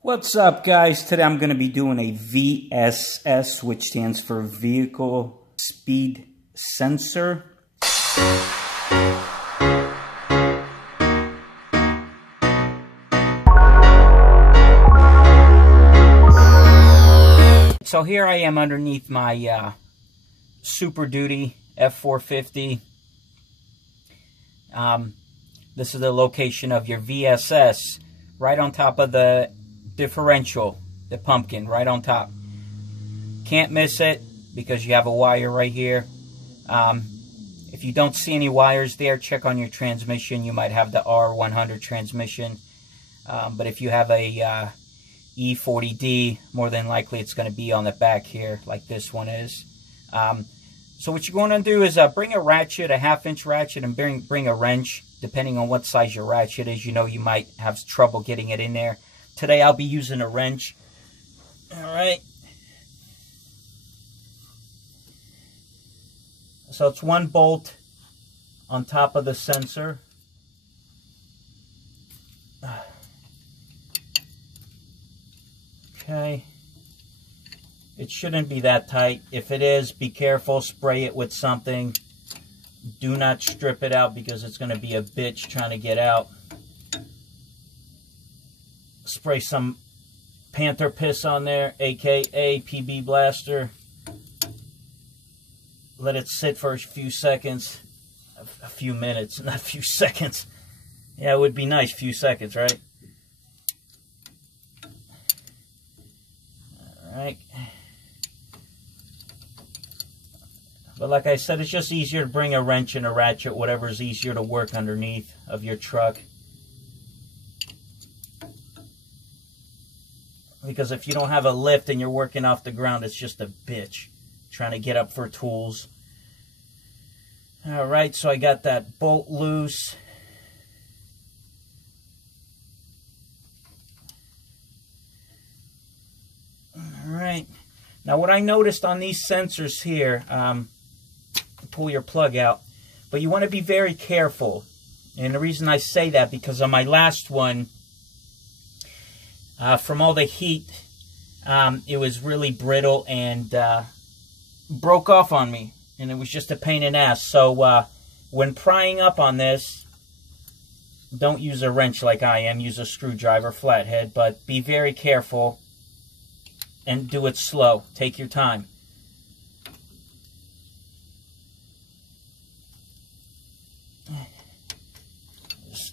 What's up, guys? Today I'm going to be doing a VSS, which stands for Vehicle Speed Sensor. So here I am underneath my Super Duty F450. This is the location of your VSS, right on top of the differential, the pumpkin, right on top. Can't miss it because you have a wire right here. If you don't see any wires there, check on your transmission. You might have the R100 transmission. But if you have a E40D, more than likely it's going to be on the back here, like this one is. So what you're going to do is bring a ratchet, a 1/2-inch ratchet, and bring a wrench. Depending on what size your ratchet is, you know you might have trouble getting it in there. Today I'll be using a wrench. Alright. So it's one bolt on top of the sensor. Okay. It shouldn't be that tight. If it is, be careful. Spray it with something. Do not strip it out because it's going to be a bitch trying to get out. Spray some Panther piss on there, aka PB Blaster. Let it sit for a few seconds. A few minutes, not a few seconds. Yeah, it would be nice, few seconds, right? Alright. But like I said, it's just easier to bring a wrench and a ratchet, whatever is easier to work underneath of your truck. Because if you don't have a lift and you're working off the ground, it's just a bitch trying to get up for tools. Alright, so I got that bolt loose. Alright. Now what I noticed on these sensors here, pull your plug out, but you want to be very careful. And the reason I say that, because on my last one, from all the heat, it was really brittle and broke off on me. And it was just a pain in the ass. So when prying up on this, don't use a wrench like I am. Use a screwdriver, flathead. But be very careful and do it slow. Take your time.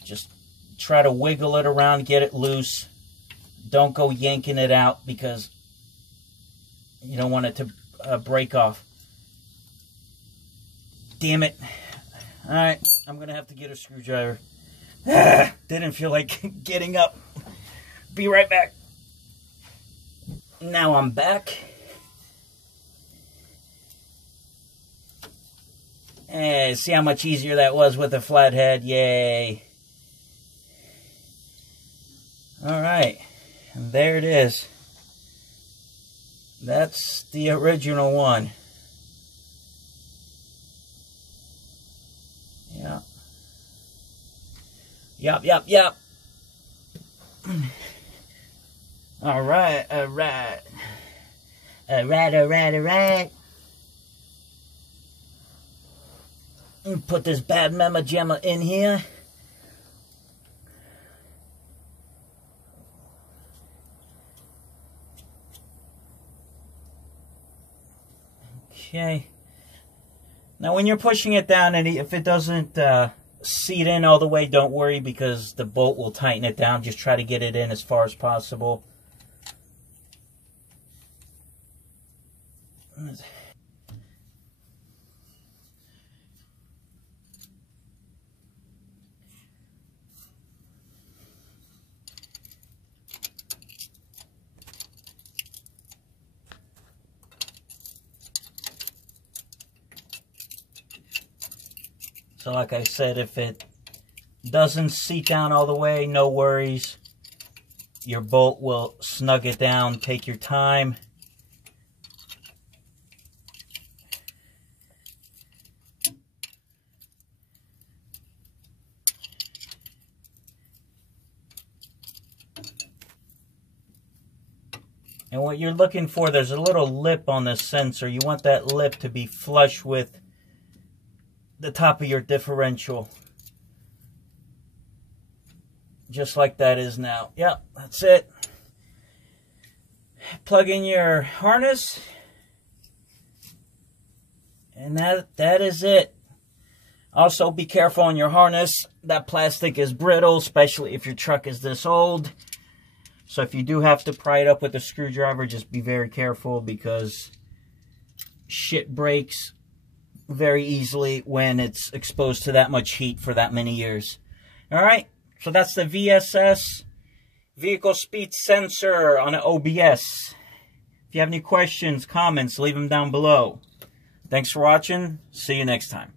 Just try to wiggle it around, get it loose. Don't go yanking it out because you don't want it to break off. Damn it. Alright, I'm going to have to get a screwdriver. Didn't feel like getting up. Be right back. Now I'm back. Hey, see how much easier that was with a flathead? Yay. Alright. And there it is. That's the original one. Yeah. Yep. Alright. Put this bad mama jamma in here. Okay. Now when you're pushing it down, and if it doesn't seat in all the way, don't worry because the bolt will tighten it down. Just try to get it in as far as possible. So like I said, if it doesn't seat down all the way, no worries. Your bolt will snug it down. Take your time. And what you're looking for, there's a little lip on the sensor. You want that lip to be flush with the top of your differential. Just like that is now. Yep, that's it. Plug in your harness. And that is it. Also, be careful on your harness. That plastic is brittle, especially if your truck is this old. So if you do have to pry it up with a screwdriver, just be very careful because shit breaks very easily when it's exposed to that much heat for that many years. Alright, so that's the VSS vehicle speed sensor on an OBS. If you have any questions, comments, leave them down below. Thanks for watching. See you next time.